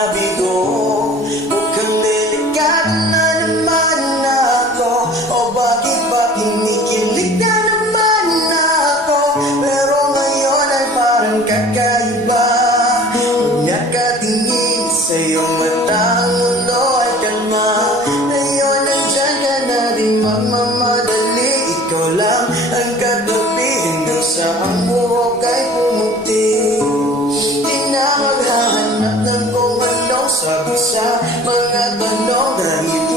nabigo. Mukhang delikado na naman ako. O bakit ba kinikilig na naman ako? Pero ngayon ay parang kakaiba. Nakatingin sa iyong mata, ang mundo ay kalma. Ngayon nandyan ka na di magmamadali. Ikaw lang ang katabi, hindi saan buhok ay pumuti. Di na maghahanap ng kung ano sabi sa mga tanong dahil